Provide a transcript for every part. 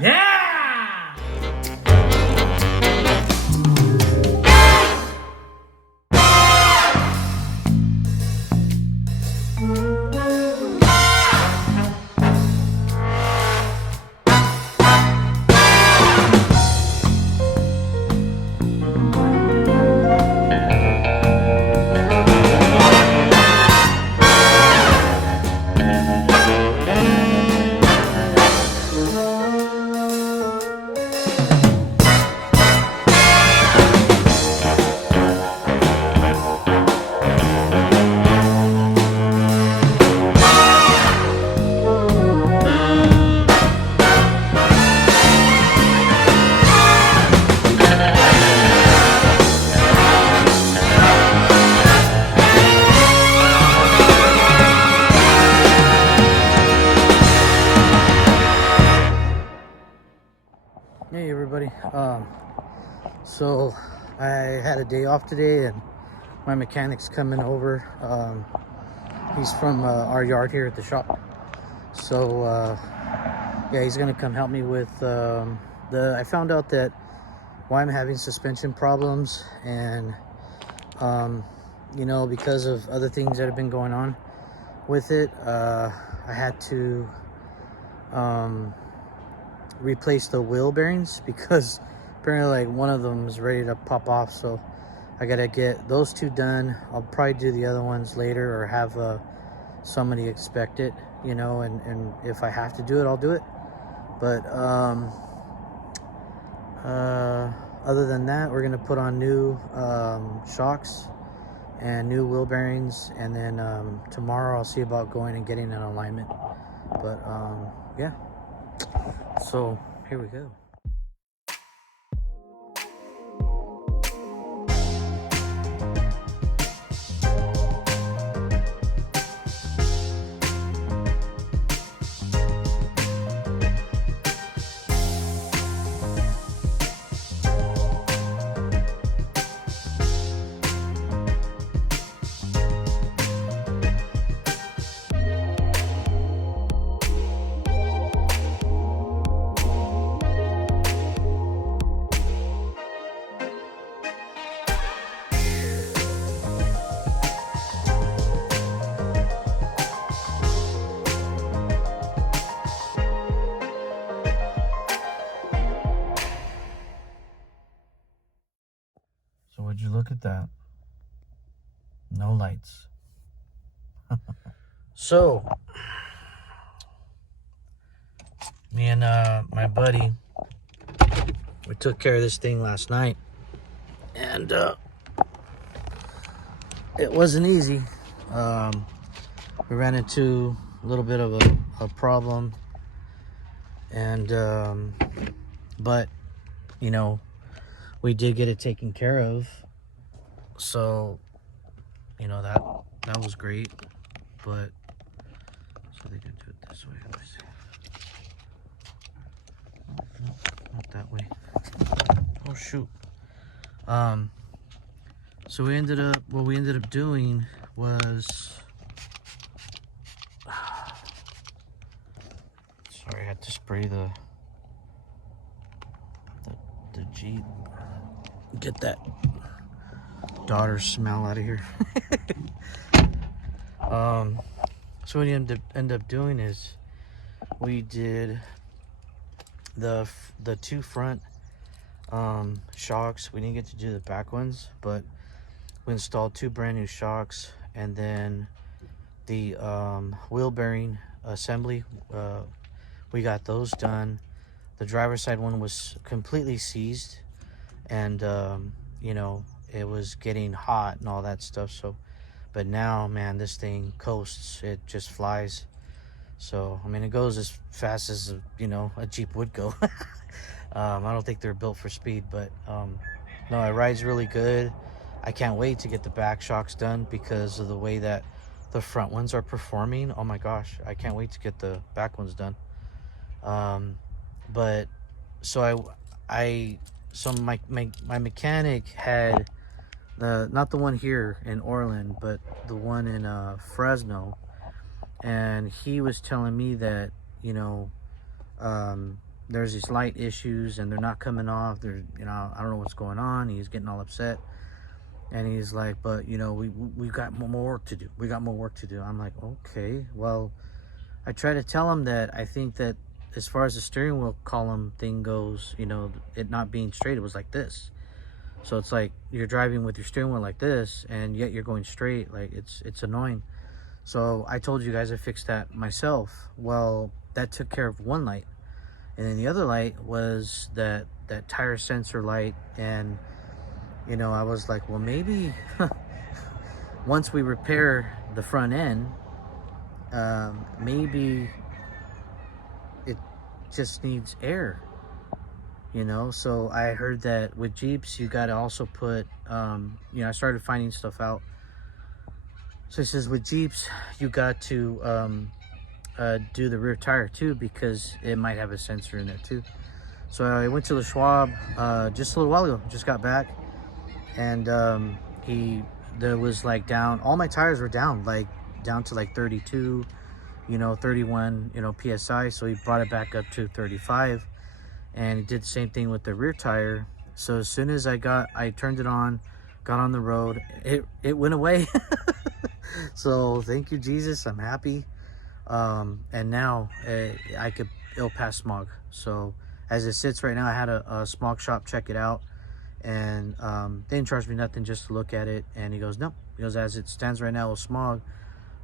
Yeah! Hey everybody. So I had a day off today, and my mechanic's coming over. He's from our yard here at the shop. So yeah, he's gonna come help me with I found out that why I'm having suspension problems, and because of other things that have been going on with it, I had to replace the wheel bearings because apparently like one of them is ready to pop off. So I gotta get those two done. I'll probably do the other ones later, or have somebody inspect it, and if I have to do it, I'll do it. But other than that, we're gonna put on new shocks and new wheel bearings, and then tomorrow I'll see about going and getting an alignment. But yeah, so here we go. So would you look at that? No lights. So me and my buddy, we took care of this thing last night, and it wasn't easy. We ran into a little bit of a problem, and but we did get it taken care of. So that was great. But so they can do it this way. Let me see. No, not that way. Oh shoot. So what we ended up doing was, sorry, I had to spray the Jeep. Get that daughter smell out of here. So what we ended up doing is we did the two front shocks. We didn't get to do the back ones, but we installed two brand new shocks, and then the wheel bearing assembly, we got those done. The driver's side one was completely seized, and it was getting hot and all that stuff. So but now, man, this thing coasts. It just flies. So I mean, it goes as fast as a Jeep would go. I don't think they're built for speed, but no, it rides really good. I can't wait to get the back shocks done because of the way that the front ones are performing. Oh my gosh, I can't wait to get the back ones done. But so my mechanic had not the one here in Orland, but the one in Fresno, and he was telling me that there's these light issues and they're not coming off. They're, I don't know what's going on. He's getting all upset. And he's like, but we've got more work to do. We got more work to do. I'm like, okay, well, I try to tell him that I think that as far as the steering wheel column thing goes, it not being straight, it was like this. So it's like you're driving with your steering wheel like this, and yet you're going straight. Like it's annoying. So I told you guys I fixed that myself. Well, that took care of one light, and then the other light was that tire sensor light. And I was like, well, maybe once we repair the front end, maybe it just needs air. So I heard that with Jeeps you got to also put I started finding stuff out. So he says with Jeeps you got to do the rear tire too, because it might have a sensor in there too. So I went to the Schwab just a little while ago, just got back, and there was like down, all my tires were down, like down to like 32, 31 psi. So he brought it back up to 35, and he did the same thing with the rear tire. So as soon as I turned it on, got on the road, it went away. So thank you, Jesus, I'm happy. And now it'll pass smog. So as it sits right now, I had a smog shop check it out, and they didn't charge me nothing just to look at it. And he goes, no, he goes, as it stands right now, it'll smog,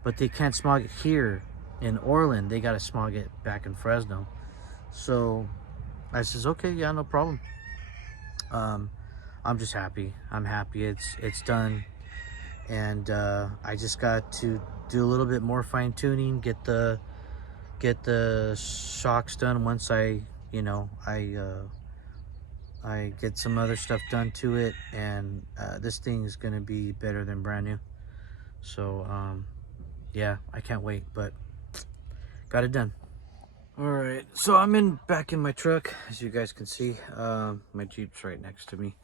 but they can't smog it here in Orland. They got to smog it back in Fresno. So I says, okay, yeah, no problem. I'm just happy. I'm happy it's done. And I just got to do a little bit more fine tuning, get the shocks done. Once I get some other stuff done to it, and this thing is gonna be better than brand new. So yeah, I can't wait, but got it done. All right, so I'm back in my truck, as you guys can see. My Jeep's right next to me.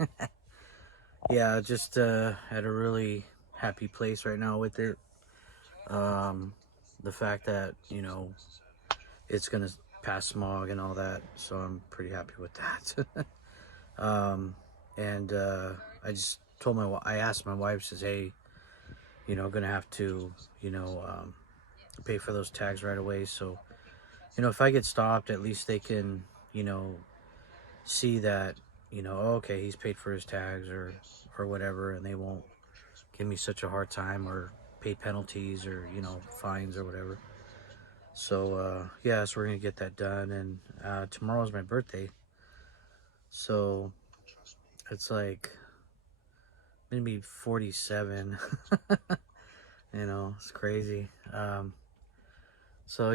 Yeah, just at a really happy place right now with it. The fact that it's gonna pass smog and all that, so I'm pretty happy with that. And I just told I asked my wife, says, hey, gonna have to pay for those tags right away. So if I get stopped, at least they can see that okay, he's paid for his tags or whatever, and they won't give me such a hard time or pay penalties or fines or whatever. So yeah, so we're gonna get that done. And tomorrow's my birthday, so it's like gonna be 47. It's crazy. So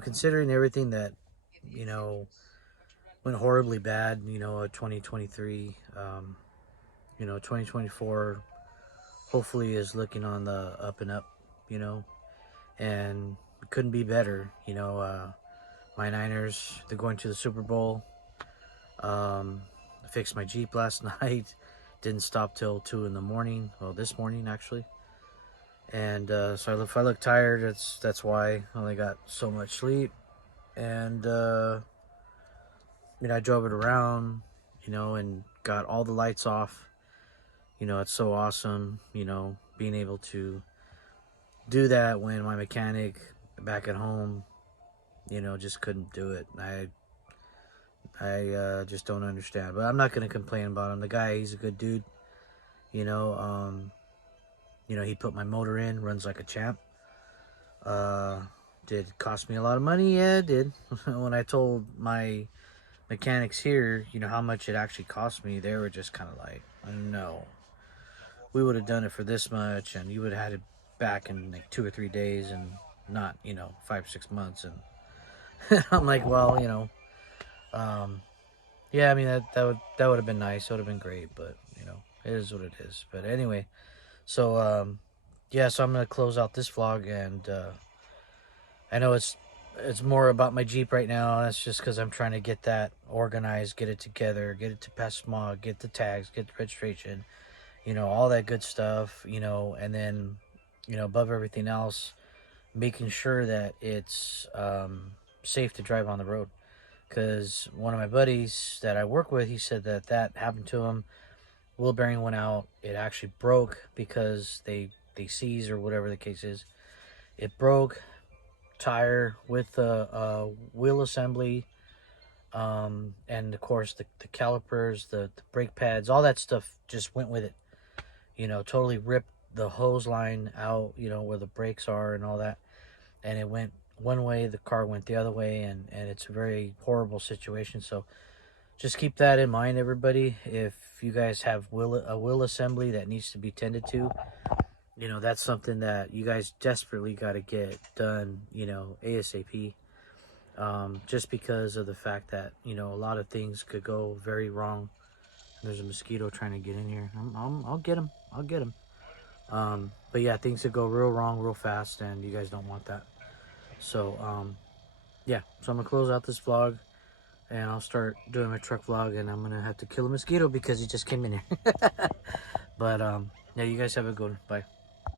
considering everything that went horribly bad, 2023, 2024 hopefully is looking on the up and up, and it couldn't be better. My Niners, they're going to the Super Bowl. I fixed my Jeep last night, didn't stop till 2 in the morning, well, this morning actually. And so if I look tired, that's why I only got so much sleep. And I drove it around, and got all the lights off. It's so awesome, being able to do that when my mechanic back at home, just couldn't do it. I just don't understand, but I'm not going to complain about him. The guy, he's a good dude. He put my motor in, runs like a champ. Did it cost me a lot of money? Yeah, it did. When I told my mechanics here, how much it actually cost me, they were just kind of like, no, we would have done it for this much, and you would have had it back in like 2 or 3 days, and not 5 or 6 months. And I'm like, well, yeah, I mean that would have been nice. It would have been great, but it is what it is. But anyway, so yeah, so I'm gonna close out this vlog, and I know it's more about my Jeep right now. That's just because I'm trying to get that organized, get it together, get it to pass smog, get the tags, get the registration, all that good stuff, and then above everything else, making sure that it's safe to drive on the road. because one of my buddies that I work with, he said that happened to him. Wheel bearing went out. It actually broke because they seized, or whatever the case is. It broke. Tire with the wheel assembly, and of course the calipers, the brake pads, all that stuff just went with it. Totally ripped the hose line out, where the brakes are and all that. And it went one way, the car went the other way, and it's a very horrible situation. So just keep that in mind, everybody. If you guys have a wheel assembly that needs to be tended to, that's something that you guys desperately got to get done, ASAP. Just because of the fact that, a lot of things could go very wrong. There's a mosquito trying to get in here. I'll get him. I'll get him. But yeah, things could go real wrong real fast, and you guys don't want that. So, yeah. So I'm going to close out this vlog, and I'll start doing my truck vlog, and I'm going to have to kill a mosquito because he just came in here. But, yeah, you guys have a good one. Bye.